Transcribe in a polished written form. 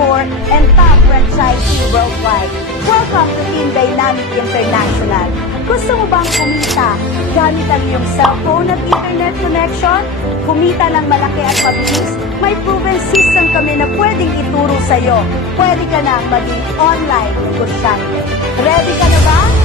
entrepreneur and top franchisee worldwide. Welcome to Team Dynamic International. Gusto mo bang kumita gamit ang iyong cellphone at internet connection? Kumita ng malaki at mabilis? May proven system kami na pwedeng ituro sa iyo. Pwede ka na maging online negosyante. Ready ka na ba?